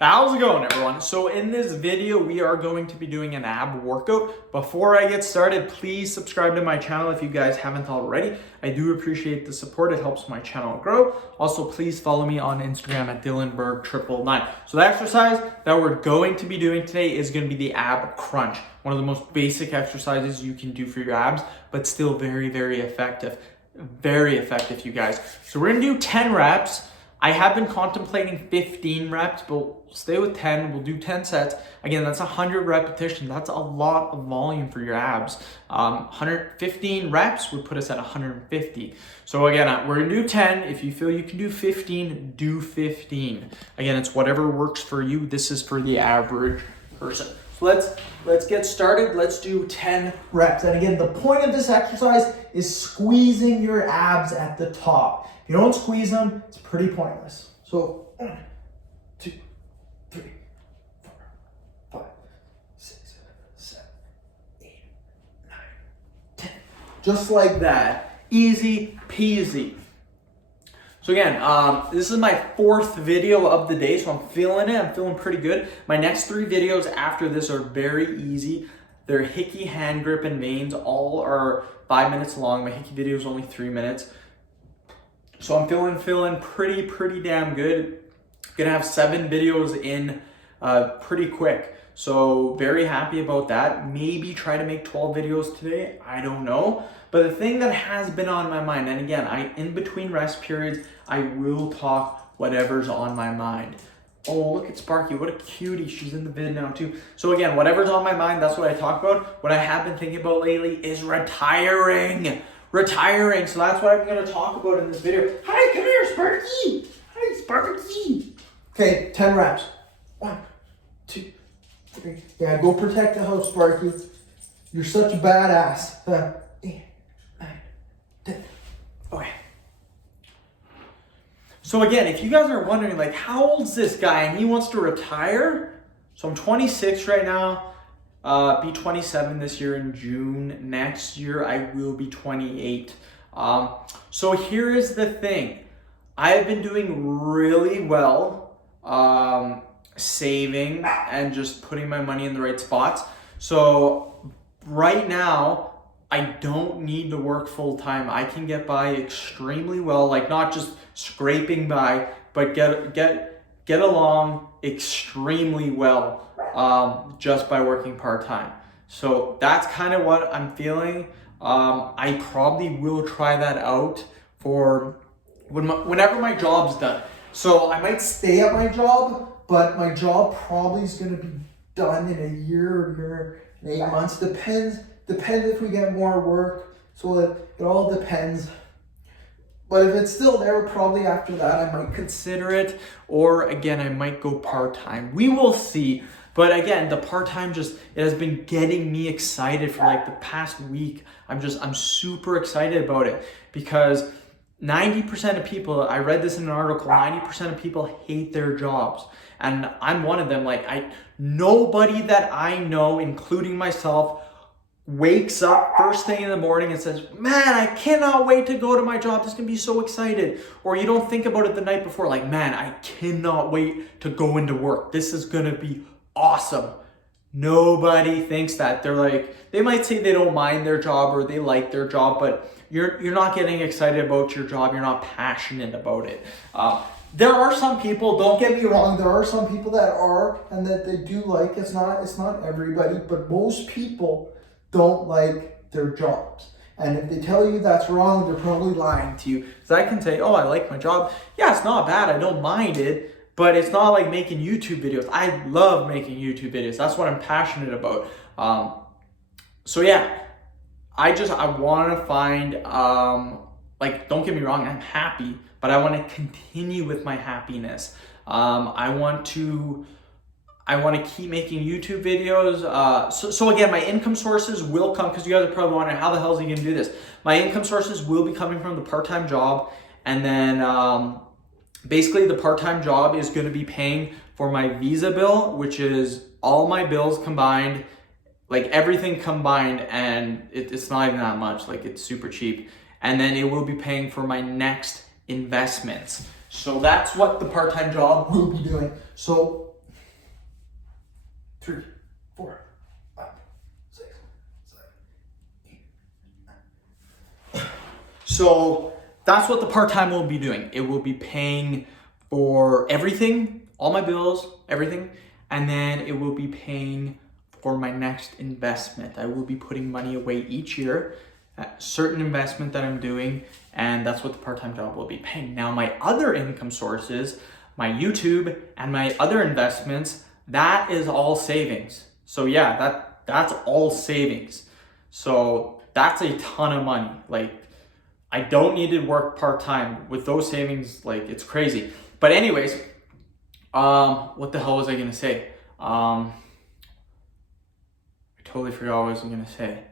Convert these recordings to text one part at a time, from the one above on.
How's it going, everyone? So in this video, we are going to be doing an ab workout. Before I get started, please subscribe to my channel if you guys haven't already. I do appreciate the support. It helps my channel grow. Also, please follow me on Instagram at DylanBerg999. So the exercise that we're going to be doing today is going to be the ab crunch. One of the most basic exercises you can do for your abs, but still very, very effective. Very effective, you guys. So we're going to do 10 reps. I have been contemplating 15 reps, but we'll stay with 10. We'll do 10 sets. Again, that's 100 repetitions. That's a lot of volume for your abs. 115 reps would put us at 150. So again, we're gonna do 10. If you feel you can do 15, do 15. Again, it's whatever works for you. This is for the average person. So let's get started. Let's do 10 reps. And again, the point of this exercise is squeezing your abs at the top. If you don't squeeze them, it's pretty pointless. So 1, 2, 3, 4, 5, 6, 7, 8, 9, 10. Just like that. Easy peasy. So again, this is my 4th video of the day, so I'm feeling it. I'm feeling pretty good. My next 3 videos after this are very easy. They're Hickey hand grip and veins. All are 5 minutes long. My Hickey video is only 3 minutes. So I'm feeling pretty damn good. Gonna have 7 videos in pretty quick. So very happy about that. Maybe try to make 12 videos today. I don't know. But the thing that has been on my mind, and again, in between rest periods, I will talk whatever's on my mind. Oh, look at Sparky. What a cutie. She's in the vid now too. So again, whatever's on my mind, that's what I talk about. What I have been thinking about lately is retiring. So that's what I'm going to talk about in this video. Hi, come here, Sparky. Hi, Sparky. Okay, 10 reps. 1, 2, 3. Yeah, go protect the house, Sparky. You're such a badass. 8, 9, 10. Okay. So again, if you guys are wondering, like, how old's this guy and he wants to retire? So I'm 26 right now. Be 27 this year in June. Next year, I will be 28. So here is the thing. I have been doing really well, saving and just putting my money in the right spots. So right now, I don't need to work full time. I can get by extremely well, like not just scraping by, but get along extremely well just by working part-time. So that's kind of what I'm feeling. I probably will try that out for whenever my job's done. So I might stay at my job, but my job probably is going to be done in a year and 8 months. Depends if we get more work. So it all depends. But if it's still there, probably after that, I might consider it. Or again, I might go part-time. We will see. But again, the part-time it has been getting me excited for like the past week. I'm super excited about it because 90% of people, I read this in an article, 90% of people hate their jobs. And I'm one of them. Like nobody that I know, including myself, wakes up first thing in the morning and says, man, I cannot wait to go to my job. This is gonna be so excited. Or you don't think about it the night before, like, man, I cannot wait to go into work. This is gonna be awesome. Nobody thinks that. They're like, they might say they don't mind their job or they like their job, but you're not getting excited about your job. You're not passionate about it. There are some people, don't get me wrong, there are some people that are and that they do like. It's not everybody, but most people don't like their jobs. And if they tell you that's wrong, they're probably lying to you. So I can say, oh, I like my job. Yeah, it's not bad. I don't mind it, but it's not like making YouTube videos. I love making YouTube videos. That's what I'm passionate about. So yeah, I want to find, like, don't get me wrong, I'm happy, but I want to continue with my happiness. I want to keep making YouTube videos. So again, my income sources will come, because you guys are probably wondering, how the hell is he gonna do this? My income sources will be coming from the part-time job. And then basically the part-time job is gonna be paying for my visa bill, which is all my bills combined, like everything combined, and it's not even that much, like it's super cheap. And then it will be paying for my next investments. So that's what the part-time job will be doing. So 3, 4, 5, 6, 7, 8. So that's what the part-time will be doing. It will be paying for everything, all my bills, everything, and then it will be paying for my next investment. I will be putting money away each year, a certain investment that I'm doing, and that's what the part-time job will be paying. Now, my other income sources, my YouTube and my other investments, that is all savings. So yeah, that's all savings. So that's a ton of money. Like, I don't need to work part-time with those savings. Like, it's crazy. But anyways, what the hell was I gonna say? I totally forgot what I was gonna say.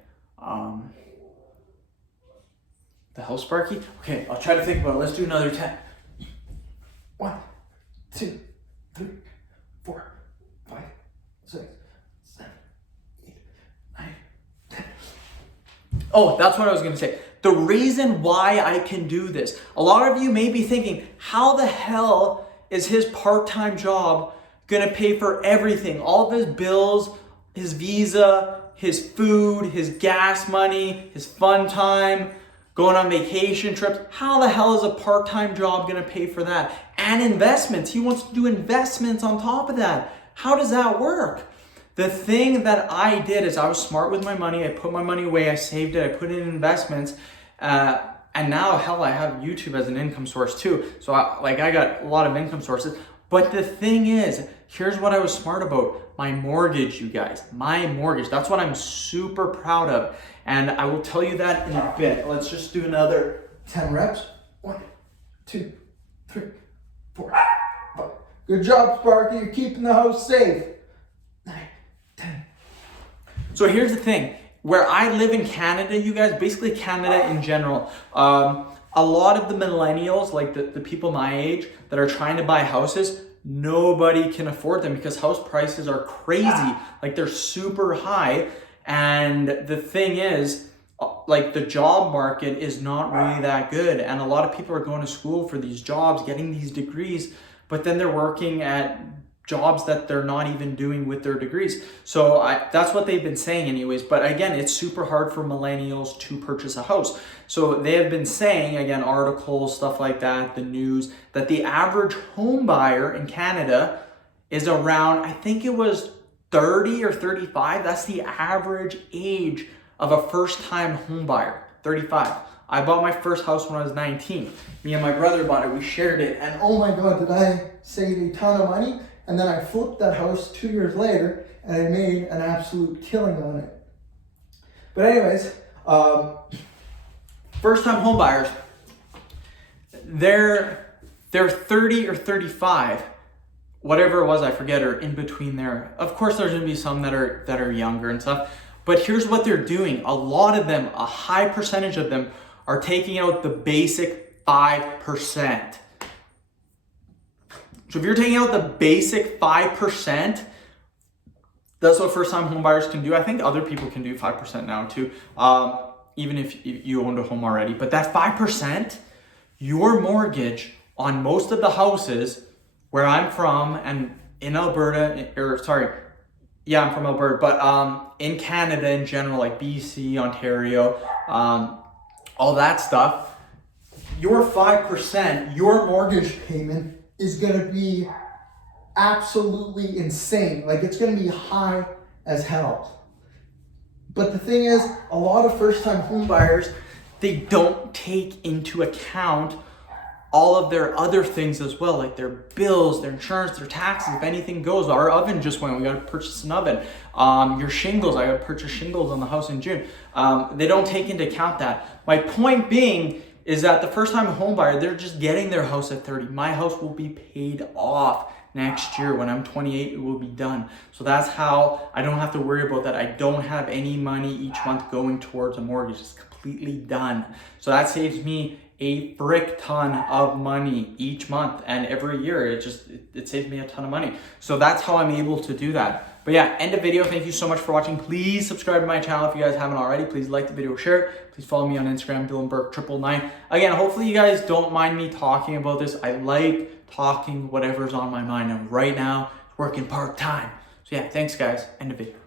The hell, Sparky? Okay, I'll try to think about it. Let's do another 10. 1, 2, 3, 4, 5, 6, 7, 8, 9, 10. Oh, that's what I was gonna say. The reason why I can do this, a lot of you may be thinking, how the hell is his part-time job gonna pay for everything? All of his bills, his visa, his food, his gas money, his fun time, going on vacation trips. How the hell is a part-time job gonna pay for that? And investments, he wants to do investments on top of that. How does that work? The thing that I did is I was smart with my money. I put my money away, I saved it, I put it in investments. And now, hell, I have YouTube as an income source too. So I got a lot of income sources. But the thing is, here's what I was smart about. My mortgage, you guys, my mortgage. That's what I'm super proud of. And I will tell you that in a bit. Let's just do another 10 reps. 1, 2, 3, 4, 5. Good job, Sparky. You're keeping the house safe. 9, 10. So here's the thing. Where I live in Canada, you guys, basically Canada in general, a lot of the millennials, like the people my age that are trying to buy houses, nobody can afford them because house prices are crazy. Like, they're super high. And the thing is, like, the job market is not really that good. And a lot of people are going to school for these jobs, getting these degrees, but then they're working at jobs that they're not even doing with their degrees. So that's what they've been saying anyways. But again, it's super hard for millennials to purchase a house. So they have been saying, again, articles, stuff like that, the news, that the average home buyer in Canada is around, I think it was 30 or 35. That's the average age of a first-time home buyer, 35. I bought my first house when I was 19. Me and my brother bought it, we shared it, and oh my God, did I save a ton of money? And then I flipped that house 2 years later, and I made an absolute killing on it. But anyways, first-time home buyers, they're 30 or 35, whatever it was, I forget, or in between there. Of course, there's gonna be some that are younger and stuff. But here's what they're doing. A lot of them, a high percentage of them, are taking out the basic 5%. So if you're taking out the basic 5%, that's what first-time home buyers can do. I think other people can do 5% now too, even if you owned a home already. But that 5%, your mortgage on most of the houses where I'm from and in Alberta, I'm from Alberta, but in Canada in general, like BC, Ontario, all that stuff, your 5%, your mortgage payment is gonna be absolutely insane. Like, it's gonna be high as hell. But the thing is, a lot of first-time home buyers, they don't take into account all of their other things as well, like their bills, their insurance, their taxes. If anything goes, our oven just went, we gotta purchase an oven. Your shingles, I gotta purchase shingles on the house in June. They don't take into account that. My point being is that the first-time home buyer, they're just getting their house at 30. My house will be paid off next year. When I'm 28, it will be done. So that's how I don't have to worry about that. I don't have any money each month going towards a mortgage. It's completely done. So that saves me a frick ton of money each month, and every year it saves me a ton of money. So that's how I'm able to do that. But yeah, end of video. Thank you so much for watching. Please subscribe to my channel if you guys haven't already. Please like the video, share it. Please follow me on Instagram, DylanBurke999. Again, hopefully you guys don't mind me talking about this. I like talking whatever's on my mind, and right now, working part-time. So yeah, thanks guys. End of video.